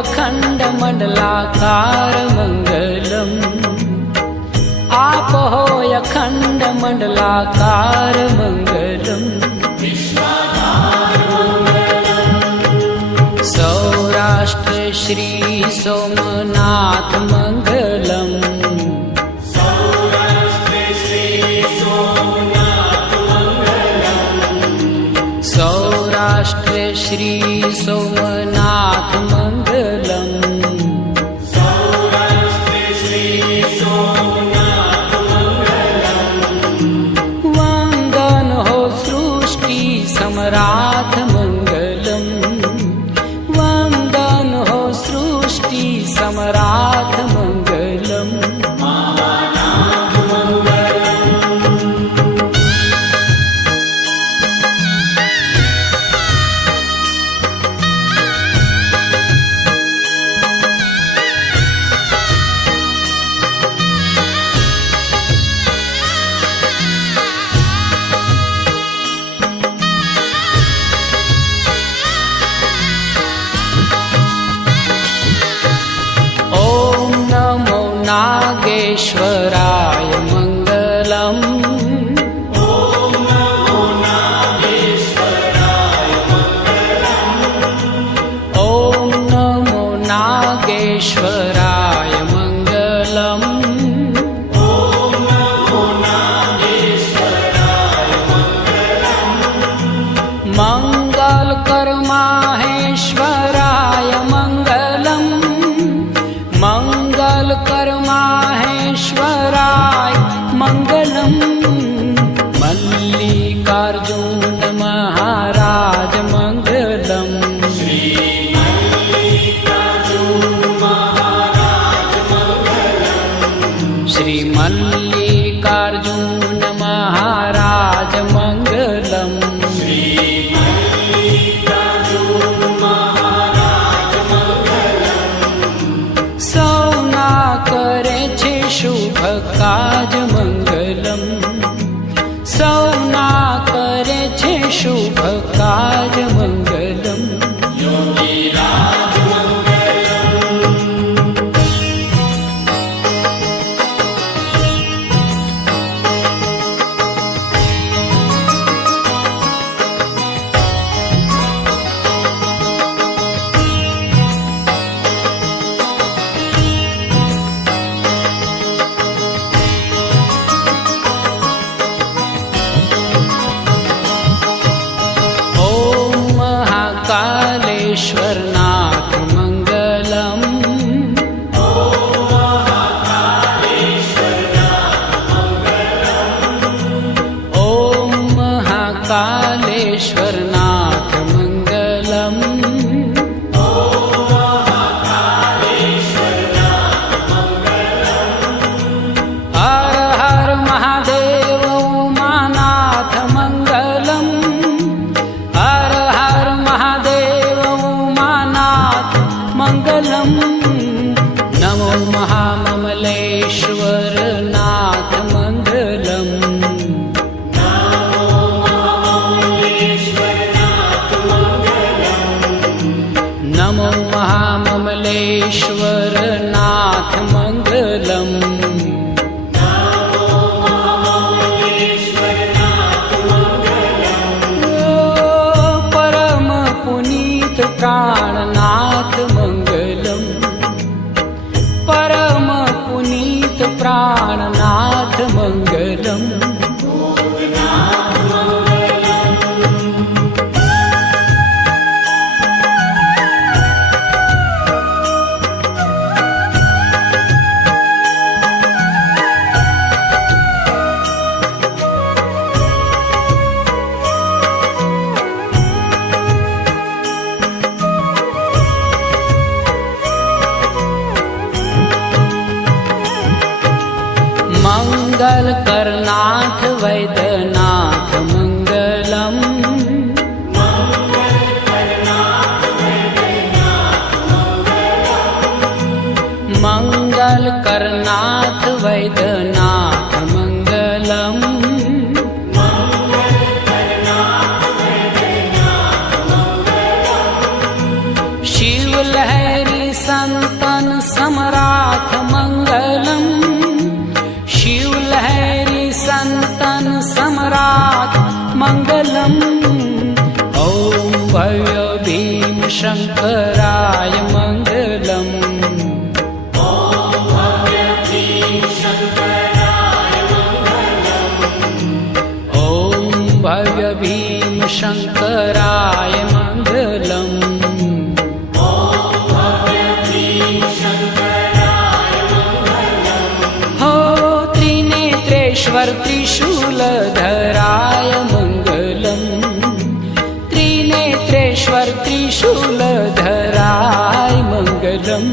अखण्डमण्डलाकार मङ्गलम् आप हो अखण्डमण्डलाकार मङ्गलम् सौराष्ट्र श्री सोमनाथ मङ्गलम् सौराष्ट्र श्री सोमनाथ मङ्गलम् वन्दन हो सृष्टि सम्राट मङ्गलम् वन्दन हो सृष्टि सम्राट मङ्गलम् नागेश्वराय मङ्गलम् ॐ नमो नागेश्वराय मङ्गलम् ॐ नमो नागेश्वराय मङ्गलम् ॐ नमो नागेश्वराय मङ्गलम् मङ्गलकर माहेश्वराय मङ्गलम् मङ्गलकर माहेश्वराय मङ्गलम् मल्लिकार्जुन महाराज मङ्गलम् श्री मल्लिकार्जुन महाराज मङ्गलम् श्री मल्लिकार्जुन महाराज मङ्गलम् श्री मल्लिकार्जुन महाराज मङ्गलम् सौना करे छे शुभ काज मङ्गलम् सौना करे छे शुभ काज मङ्गलम् योगीराज कालेश्वरनाथ मङ्गलम् ॐ महाकालेश्वरनाथ मङ्गलम् हर हर महादेव उमानाथ मङ्गलम् हर हर महादेव मङ्गलम् नमो महाममलेश्वर नाथ मङ्गलम् नमो महाममलेश्वर नाथ मङ्गलम् परम पुनीत प्राणनाथ मङ्गलम् परम पुनीत प्राणनाथ मङ्गलम् मंगल करनाथ वैद्यनाथ मंगलम मंगल करनाथ वैद्यनाथ मंगलम शिव लहरी मङ्गलम् ॐ भव्य भीम शङ्कराय मङ्गलम् भव्य भीम शङ्कराय मङ्गलम् हो त्रिनेत्रेश्वर त्रिशूलधराय मङ्गलम् त्रिनेत्रेश्वर त्रिशूलधराय मङ्गलम्